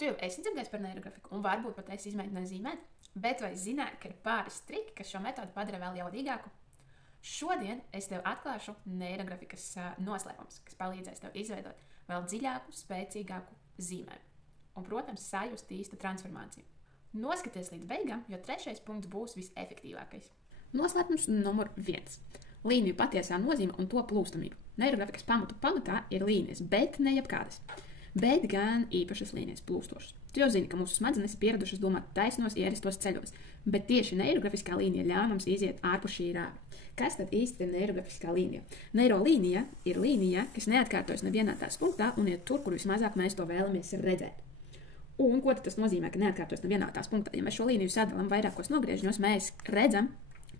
Tu jau esi dzirdējis par neirografiku, un varbūt pat esi izmēģinājis zīmēt, bet vai zināji, ka ir pāris triki, kas šo metodi padara vēl jaudīgāku? Šodien es tev atklāšu neirografikas noslēpumus, kas palīdzēs tev izveidot vēl dziļāku, spēcīgāku zīmējumu. Un, protams, sajust īstu transformāciju. Noskaties līdz beigām, jo trešais punkts būs visefektīvākais. Noslēpums numur 1. Līniju patiesā nozīme un to plūstamība. Neirografikas pamatā ir līnijas, bet ne jebkādas. Bet gan īpašas līnijas plūstošas. Tu jau zini, ka mūsu smadzenes ir pieradušas domāt taisnos, ierastos ceļos, bet tieši neirografiskā līnija ļauj mums iziet ārpus šī rāva. Kas tad īsti ir neirografiskā līnija? Neirolīnija ir līnija, kas neatkārtojas nevienā tās punktā un iet tur, kur vismazāk mēs to vēlamies redzēt. Un ko tas nozīmē, ka neatkārtojas nevienā tās punktā? Ja mēs šo līniju sadalām vairākos nogriežņos, mēs redzam,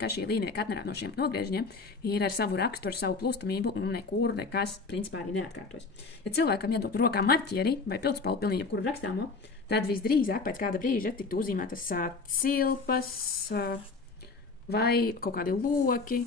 ka šī līnija katrā no šiem nogriežņiem ir ar savu raksturu, savu plūstamību un nekur nekas principā arī neatkārtojas. Ja cilvēkam iedot rokā marķieri vai pildspalvu pilnīgi jebkuru rakstāmo, tad visdrīzāk pēc kāda brīža tiktu uzzīmētas cilpas vai kaut kādi loki.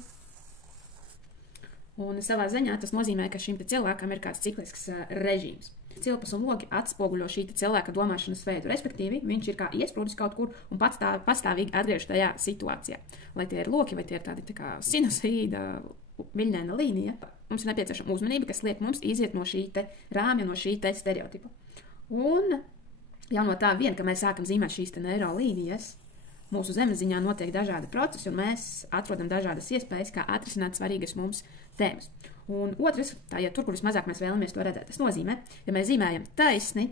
Un savā ziņā tas nozīmē, ka šim cilvēkam ir kāds ciklisks režīms. Cilpas un loki atspoguļo šī cilvēka domāšanas veidu, respektīvi viņš ir kā iesprūdis kaut kur un pastāvīgi atgriež tajā situācijā. Lai tie ir loki vai tie ir tādi tā kā sinusoīda, viļņaina līnija, mums ir nepieciešama uzmanība, kas liek mums iziet no šī te rāmja, no šī te stereotipa. Un jau no tā vien, ka mēs sākam zīmēt šīs te neirolīnijas, mūsu zemesziņā notiek dažādi procesi un mēs atrodam dažādas iespējas, kā atrisināt svarīgas mums tēmas. Un otrs, tā ir tur, kur vismazāk mēs vēlamies to redzēt. Tas nozīmē, ja mēs zīmējam taisni,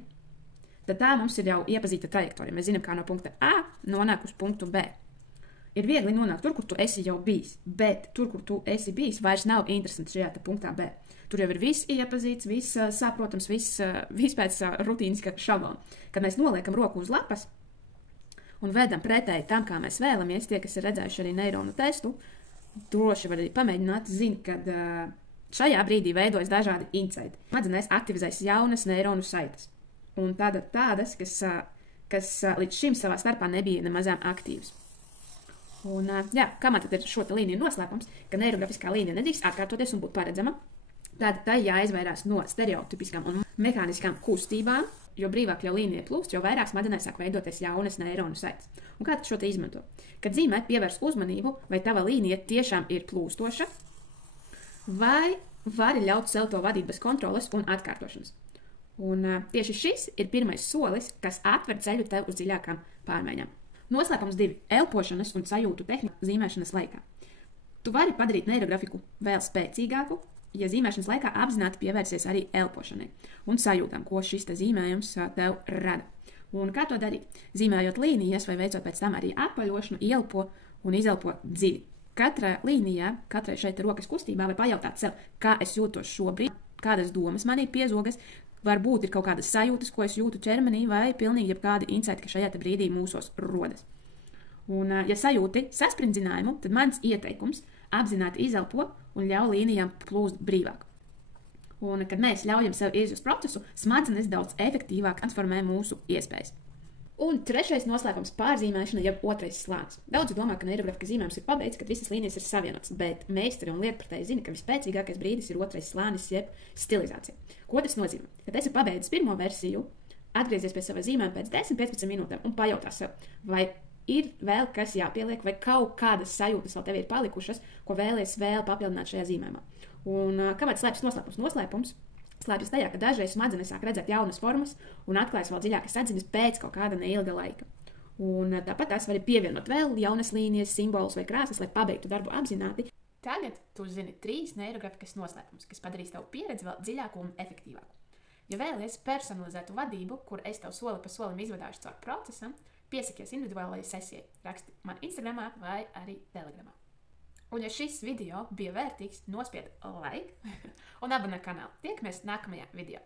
tad tā mums ir jau iepazīta trajektorija. Mēs zinām, kā no punkta A nonāk uz punktu B. Ir viegli nonākt tur, kur tu esi jau bijis, bet tur, kur tu esi bijis, vairs nav interesanti šajā punktā B. Tur jau ir viss iepazīts, viss saprotams, viss pēc rutīniska šablona. Kad mēs noliekam roku uz lapas un vedam pretēji tam, kā mēs vēlamies, tie, kas ir redzējuši arī neironu testu, droši var arī pamēģināt, zina, kad šajā brīdī veidojas dažādi insighti. Smadzenēs aktivizēs jaunas neironu saites. Un tādas, kas līdz šim savā starpā nebija nemazām aktīvas. Un, kā man tad ir šo līniju noslēpums, ka neirografiskā līnija nedrīkst atkārtoties un būt paredzama, tad tai jāizvairās no stereotipiskām un mehāniskām kustībām, jo brīvāk jau līnija plūst, jo vairāk smadzenēs sāk veidoties jaunas neironu saites. Un kā tad šo te izmanto? Kad zīmē pievērs uzmanību, vai tava līnija tiešām ir plūstoša, vai vari ļaut sev to vadīt bez kontroles un atkārtošanas. Un tieši šis ir pirmais solis, kas atver ceļu tev uz dziļākām pārmaiņām. Noslēpums 2. Elpošanas un sajūtu tehnika zīmēšanas laikā. Tu vari padarīt neirografiku vēl spēcīgāku, ja zīmēšanas laikā apzināti pievērsies arī elpošanai un sajūtām, ko šis te zīmējums tev rada. Un kā to darīt? Zīmējot līnijas vai veicot pēc tam arī apaļošanu, ielpo un izelpo dziļi. Katrā līnijā, katrai šeit rokas kustībā var pajautāt sev, kā es jūtos šobrīd, kādas domas manī piezogas, varbūt ir kaut kādas sajūtas, ko es jūtu ķermenī, vai pilnīgi jebkādi insighti, kas šajā brīdī mūsos rodas. Un, ja sajūti sasprindzinājumu, tad mans ieteikums apzināti izelpo un ļauj līnijām plūst brīvāk. Un, kad mēs ļaujam sev izjust procesu, smadzenes daudz efektīvāk transformē mūsu iespējas. Un trešais noslēpums pārzīmēšana, jeb otrais slānis. Daudzi domā, ka neirografika zīmējums ir pabeigts, kad visas līnijas ir savienotas, bet meistari un lietpratēji zina, ka vispēcīgākais brīdis ir otrais slānis, jeb stilizācija. Ko tas nozīmē? Kad esi pabeidzis pirmo versiju, atgriezies pie sava zīmējuma pēc 10-15 minūtēm un pajautā sev, vai ir vēl kas jāpieliek, vai kaut kādas sajūtas vēl tev ir palikušas, ko vēlies vēl papildināt šajā zīmējumā. Un kāpēc slēpjas noslēpums? Noslēpums slēpjas tajā, ka dažreiz smadzenes sāk redzēt jaunas formas un atklājas vēl dziļākas atziņas pēc kaut kāda neilga laika. Un tāpat tās var pievienot vēl jaunas līnijas, simbolus vai krāsas, lai pabeigtu darbu apzināti. Tagad tu zini 3 neirografikas noslēpumus, kas padarīs tavu pieredzi vēl dziļāku un efektīvāku. Ja vēlies personalizētu vadību, kur es tev soli pa solim izvadāšu caur procesam, piesakies individuālajai sesijai, raksti man Instagramā vai arī Telegramā. Un ja šis video bija vērtīgs, nospied like un abonē kanālu. Tiekamies nākamajā video.